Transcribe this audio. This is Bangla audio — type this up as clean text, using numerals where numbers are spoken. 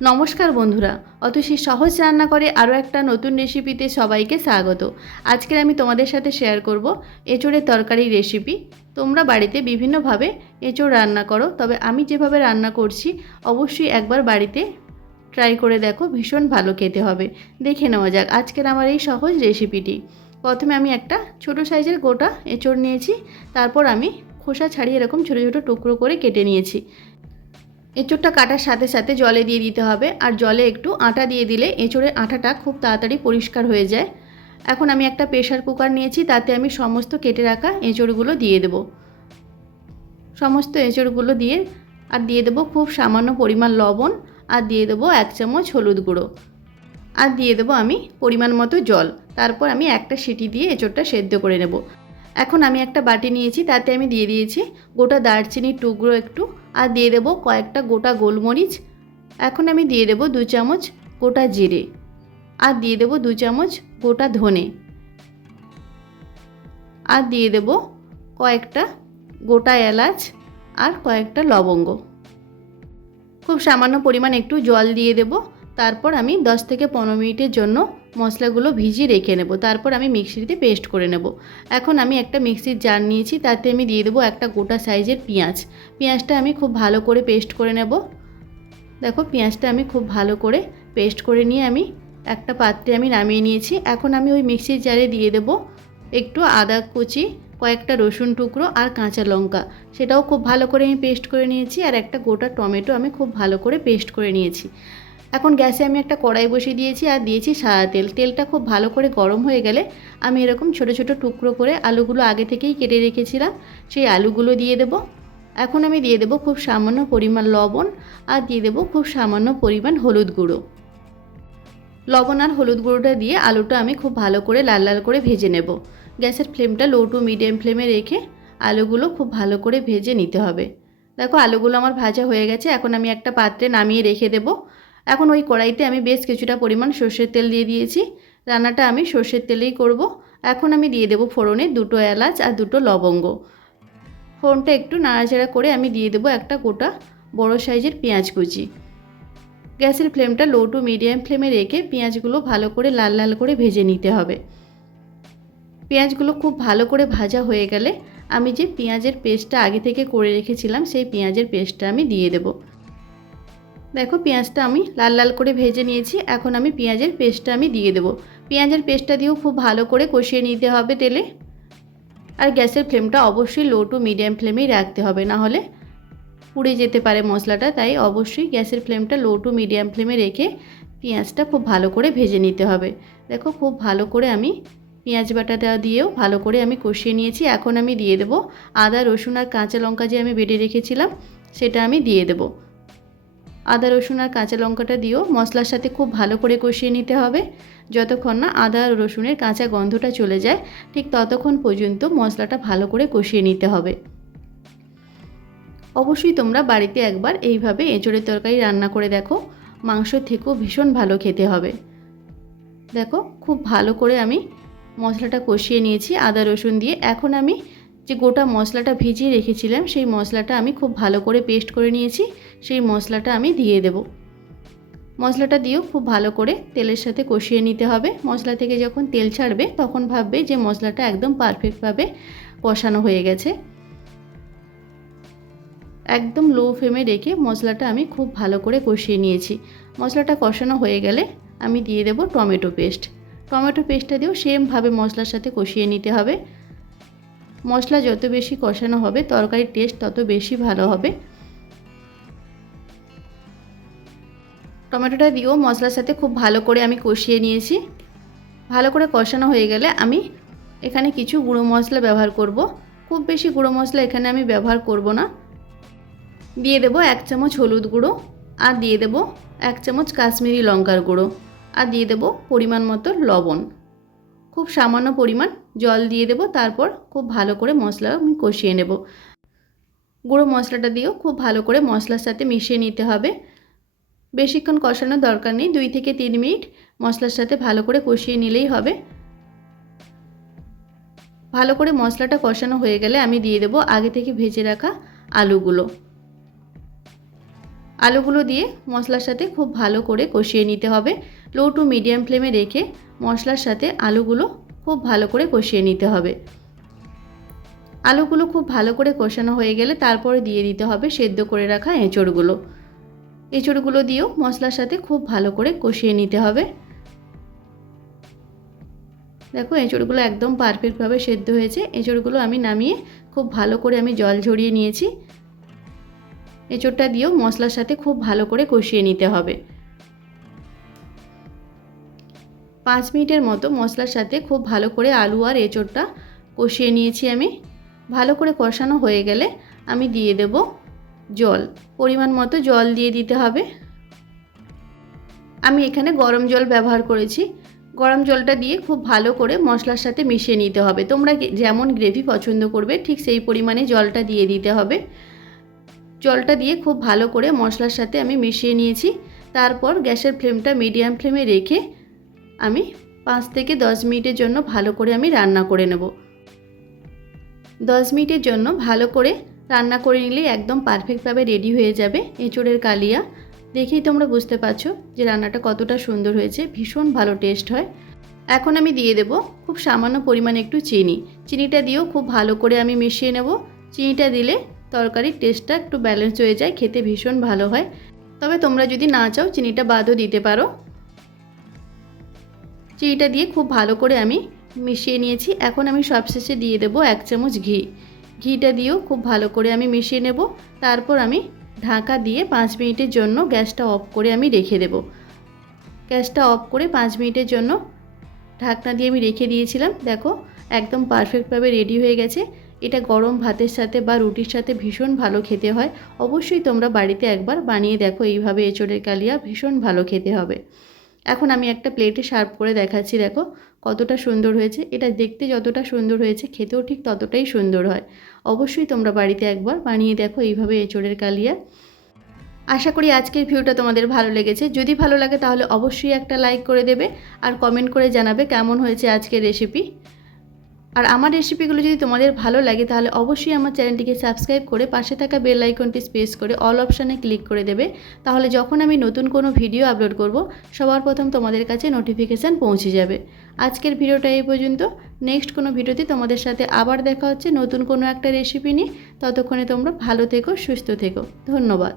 নমস্কার বন্ধুরা, অতসী সহজ রান্না করে আরও একটা নতুন রেসিপিতে সবাইকে স্বাগত। আজকে আমি তোমাদের সাথে শেয়ার করব এঁচোড়ের তরকারির রেসিপি। তোমরা বাড়িতে বিভিন্নভাবে এঁচোড় রান্না করো, তবে আমি যেভাবে রান্না করছি অবশ্যই একবার বাড়িতে ট্রাই করে দেখো, ভীষণ ভালো খেতে হবে। দেখে নেওয়া যাক আজকের আমার এই সহজ রেসিপিটি। প্রথমে আমি একটা ছোট সাইজের গোটা এঁচোড় নিয়েছি, তারপর আমি খোসা ছাড়িয়ে এরকম ছোটো ছোটো টুকরো করে কেটে নিয়েছি। এঁচোড়টা কাটার সাথে সাথে জলে দিয়ে দিতে হবে, আর জলে একটু আটা দিয়ে দিলে এঁচোড়ের আটাটা খুব তাড়াতাড়ি পরিষ্কার হয়ে যায়। এখন আমি একটা প্রেশার কুকার নিয়েছি, তাতে আমি সমস্ত কেটে রাখা এঁচোড়গুলো দিয়ে দেব। সমস্ত এঁচোড়গুলো দিয়ে আর দিয়ে দেবো খুব সামান্য পরিমাণ লবণ, আর দিয়ে দেবো 1 চামচ হলুদ গুঁড়ো, আর দিয়ে দেবো আমি পরিমাণ মতো জল। তারপর আমি একটা সিটি দিয়ে এঁচোড়টা সেদ্ধ করে নেব। এখন আমি একটা বাটি নিয়েছি, তাতে আমি দিয়ে দিয়েছি গোটা দারচিনির টুকরো একটু, আর দিয়ে দেবো কয়েকটা গোটা গোলমরিচ। এখন আমি দিয়ে দেবো 2 চামচ গোটা জিরে, আর দিয়ে দেবো 2 চামচ গোটা ধনে, আর দিয়ে দেবো কয়েকটা গোটা এলাচ আর কয়েকটা লবঙ্গ। খুব সামান্য পরিমাণ একটু জল দিয়ে দেব। তারপর আমি 10 থেকে 15 মিনিটের জন্য মশলাগুলো ভিজিয়ে রেখে নেব। তারপর আমি মিক্সিতে পেস্ট করে নেব। এখন আমি একটা মিক্সির জার নিয়েছি, তাতে আমি দিয়ে দেবো একটা গোটা সাইজের পেঁয়াজ। পেঁয়াজটা আমি খুব ভালো করে পেস্ট করে নেব। দেখো পেঁয়াজটা আমি খুব ভালো করে পেস্ট করে নিয়ে আমি একটা পাত্রে আমি নামিয়ে নিয়েছি। এখন আমি ওই মিক্সির জারে দিয়ে দেব একটু আদা কুচি, কয়েকটা রসুন টুকরো আর কাঁচা লঙ্কা, সেটাও খুব ভালো করে আমি পেস্ট করে নিয়েছি। আর একটা গোটা টমেটো আমি খুব ভালো করে পেস্ট করে নিয়েছি। এখন গ্যাসে আমি একটা কড়াই বসিয়ে দিয়েছি, আর দিয়েছি সাদা তেল। তেলটা খুব ভালো করে গরম হয়ে গেলে আমি এরকম ছোট ছোট টুকরো করে আলুগুলো আগে থেকেই কেটে রেখেছিলাম, সেই আলুগুলো দিয়ে দেব। এখন আমি দিয়ে দেব খুব সামান্য পরিমাণ লবণ, আর দিয়ে দেব খুব সামান্য পরিমাণ হলুদ গুঁড়ো। লবণ আর হলুদ গুঁড়োটা দিয়ে আলুটা আমি খুব ভালো করে লাল লাল করে ভেজে নেব। গ্যাসের ফ্লেমটা লো টু মিডিয়াম ফ্লেমে রেখে আলুগুলো খুব ভালো করে ভেজে নিতে হবে। দেখো আলুগুলো আমার ভাজা হয়ে গেছে। এখন আমি একটা পাত্রে নামিয়ে রেখে দেব। এখন ওই কড়াইতে আমি বেশ কিছুটা পরিমাণ সর্ষের তেল দিয়ে দিয়েছি। রান্নাটা আমি সর্ষের তেলেই করব। এখন আমি দিয়ে দেব ফোড়নে 2টো এলাচ আর 2টো লবঙ্গ। ফোড়নটা একটু নাড়াচাড়া করে আমি দিয়ে দেব একটা গোটা বড় সাইজের পেঁয়াজ কুচি। গ্যাসের ফ্লেমটা লো টু মিডিয়াম ফ্লেমে রেখে পেঁয়াজগুলো ভালো করে লাল লাল করে ভেজে নিতে হবে। পেঁয়াজগুলো খুব ভালো করে ভাজা হয়ে গেলে আমি যে পেঁয়াজের পেস্টটা আগে থেকে করে রেখেছিলাম, সেই পেঁয়াজের পেস্টটা আমি দিয়ে দেব। দেখো পেঁয়াজটা আমি লাল লাল করে ভেজে নিয়েছি। এখন আমি পেঁয়াজের পেস্টটা আমি দিয়ে দেব। পেঁয়াজের পেস্টটা দিয়েও খুব ভালো করে কষিয়ে নিতে হবে তেলে। আর গ্যাসের ফ্লেমটা অবশ্যই লো টু মিডিয়াম ফ্লেমেই রাখতে হবে, না হলে পুড়ে যেতে পারে মশলাটা। তাই অবশ্যই গ্যাসের ফ্লেমটা লো টু মিডিয়াম ফ্লেমে রেখে পেঁয়াজটা খুব ভালো করে ভেজে নিতে হবে। দেখো খুব ভালো করে আমি পেঁয়াজ বাটাটা দিয়েও ভালো করে আমি কষিয়ে নিয়েছি। এখন আমি দিয়ে দেব আদা রসুন আর কাঁচা লঙ্কা যে আমি বেটে রেখেছিলাম, সেটা আমি দিয়ে দেব। আদা রসুন আর কাঁচা লঙ্কাটা দিয়েও মশলার সাথে খুব ভালো করে কষিয়ে নিতে হবে। যতক্ষণ না আদা আর রসুনের কাঁচা গন্ধটা চলে যায়, ঠিক ততক্ষণ পর্যন্ত মশলাটা ভালো করে কষিয়ে নিতে হবে। অবশ্যই তোমরা বাড়িতে একবার এইভাবে এঁচোড়ের তরকারি রান্না করে দেখো, মাংসের থেকেও ভীষণ ভালো খেতে হবে। দেখো খুব ভালো করে আমি মশলাটা কষিয়ে নিয়েছি আদা রসুন দিয়ে। এখন আমি যে গোটা মশলাটা ভিজিয়ে রেখেছিলাম, সেই মশলাটা আমি খুব ভালো করে পেস্ট করে নিয়েছি, সেই মশলাটা আমি দিয়ে দেব। মশলাটা দিয়েও খুব ভালো করে তেলের সাথে কষিয়ে নিতে হবে। মশলা থেকে যখন তেল ছাড়বে তখন ভাববে যে মশলাটা একদম পারফেক্টভাবে কষানো হয়ে গেছে। একদম লো ফ্লেমে রেখে মশলাটা আমি খুব ভালো করে কষিয়ে নিয়েছি। মশলাটা কষানো হয়ে গেলে আমি দিয়ে দেব টমেটো পেস্ট। টমেটো পেস্টটা দিয়েও সেমভাবে মশলার সাথে কষিয়ে নিতে হবে। মশলা যত বেশি কষানো হবে তরকারির টেস্ট তত বেশি ভালো হবে। টমেটোটা দিয়েও মশলার সাথে খুব ভালো করে আমি কষিয়ে নিয়েছি। ভালো করে কষানো হয়ে গেলে আমি এখানে কিছু গুঁড়ো মশলা ব্যবহার করব। খুব বেশি গুঁড়ো মশলা এখানে আমি ব্যবহার করব না। দিয়ে দেব 1 চামচ হলুদ গুঁড়ো, আর দিয়ে দেব 1 চামচ কাশ্মীরি লঙ্কার গুঁড়ো, আর দিয়ে দেব পরিমাণ মতো লবণ। খুব সামান্য পরিমাণ জল দিয়ে দেব। তারপর খুব ভালো করে মশলা আমি কষিয়ে নেব। গুঁড়ো মশলাটা দিয়েও খুব ভালো করে মশলার সাথে মিশিয়ে নিতে হবে। বেশিক্ষণ কষানোর দরকার নেই, 2 থেকে 3 মিনিট মশলার সাথে ভালো করে কষিয়ে নিলেই হবে। ভালো করে মশলাটা কষানো হয়ে গেলে আমি দিয়ে দেব আগে থেকে ভেজে রাখা আলুগুলো। আলুগুলো দিয়ে মশলার সাথে খুব ভালো করে কষিয়ে নিতে হবে। লো টু মিডিয়াম ফ্লেমে রেখে মশলার সাথে আলুগুলো খুব ভালো করে কষিয়ে নিতে হবে। আলুগুলো খুব ভালো করে কষানো হয়ে গেলে তারপরে দিয়ে দিতে হবে সেদ্ধ করে রাখা এঁচড়গুলো। এঁচড়গুলো দিয়েও মশলার সাথে খুব ভালো করে কষিয়ে নিতে হবে। দেখো এঁচড়গুলো একদম পারফেক্টভাবে সেদ্ধ হয়েছে। এঁচড়গুলো আমি নামিয়ে খুব ভালো করে আমি জল ঝরিয়ে নিয়েছি। এঁচড়টা দিয়েও মশলার সাথে খুব ভালো করে কষিয়ে নিতে হবে। 5 মিনিটের মতো মশলার সাথে খুব ভালো করে আলু আর এঁচড়টা কষিয়ে নিয়েছি আমি। ভালো করে কষানো হয়ে গেলে আমি দিয়ে দেব জল। পরিমাণ মতো জল দিয়ে দিতে হবে। আমি এখানে গরম জল ব্যবহার করেছি। গরম জলটা দিয়ে খুব ভালো করে মশলার সাথে মিশিয়ে নিতে হবে। তোমরা যেমন গ্রেভি পছন্দ করবে ঠিক সেই পরিমাণে জলটা দিয়ে দিতে হবে। জলটা দিয়ে খুব ভালো করে মশলার সাথে আমি মিশিয়ে নিয়েছি। তারপর গ্যাসের ফ্লেমটা মিডিয়াম ফ্লেমে রেখে আমি 5 থেকে 10 মিনিটের জন্য ভালো করে আমি রান্না করে নেব। 10 মিনিটের জন্য ভালো করে রান্না করে নিলেই একদম পারফেক্টভাবে রেডি হয়ে যাবে এঁচড়ের কালিয়া। দেখেই তোমরা বুঝতে পারছো যে রান্নাটা কতটা সুন্দর হয়েছে, ভীষণ ভালো টেস্ট হয়। এখন আমি দিয়ে দেব খুব সামান্য পরিমাণে একটু চিনি। চিনিটা দিয়েও খুব ভালো করে আমি মিশিয়ে নেব। চিনিটা দিলে তরকারির টেস্টটা একটু ব্যালেন্স হয়ে যায়, খেতে ভীষণ ভালো হয়। তবে তোমরা যদি না চাও চিনিটা বাদও দিতে পারো। চিনিটা দিয়ে খুব ভালো করে আমি মিশিয়ে নিয়েছি। এখন আমি সবশেষে দিয়ে দেব 1 চামচ ঘি। ঘিটা দিয়েও খুব ভালো করে আমি মিশিয়ে নেব। তারপর আমি ঢাকা দিয়ে 5 মিনিটের জন্য গ্যাসটা অফ করে আমি রেখে দেব। গ্যাসটা অফ করে 5 মিনিটের জন্য ঢাকনা দিয়ে আমি রেখে দিয়েছিলাম। দেখো একদম পারফেক্টভাবে রেডি হয়ে গেছে। এটা গরম ভাতের সাথে বা রুটির সাথে ভীষণ ভালো খেতে হয়। অবশ্যই তোমরা বাড়িতে একবার বানিয়ে দেখো, এইভাবে এঁচড়ের কালিয়া ভীষণ ভালো খেতে হবে। এখন আমি একটা প্লেটে সার্ভ করে দেখাচ্ছি। দেখো কতটা সুন্দর হয়েছে। এটা দেখতে যতটা সুন্দর হয়েছে খেতেও ঠিক ততটাই সুন্দর হয়। অবশ্যই তোমরা বাড়িতে একবার বানিয়ে দেখো এইভাবে এঁচড়ের কালিয়া। আশা করি আজকের ভিডিওটা তোমাদের ভালো লেগেছে। যদি ভালো লাগে তাহলে অবশ্যই একটা লাইক করে দেবে আর কমেন্ট করে জানাবে কেমন হয়েছে আজকের রেসিপি। আর আমার রেসিপিগুলো যদি তোমাদের ভালো লাগে তাহলে অবশ্যই আমার চ্যানেলটিকে সাবস্ক্রাইব করে পাশে থাকা বেল আইকনটি প্রেস করে অল অপশানে ক্লিক করে দেবে। তাহলে যখন আমি নতুন কোনো ভিডিও আপলোড করব সবার প্রথম তোমাদের কাছে নোটিফিকেশান পৌঁছে যাবে। আজকের ভিডিওটা এই পর্যন্ত। নেক্সট কোনো ভিডিওতে তোমাদের সাথে আবার দেখা হচ্ছে নতুন কোনো একটা রেসিপি নিয়ে। ততক্ষণে তোমরা ভালো থেকো, সুস্থ থেকো। ধন্যবাদ।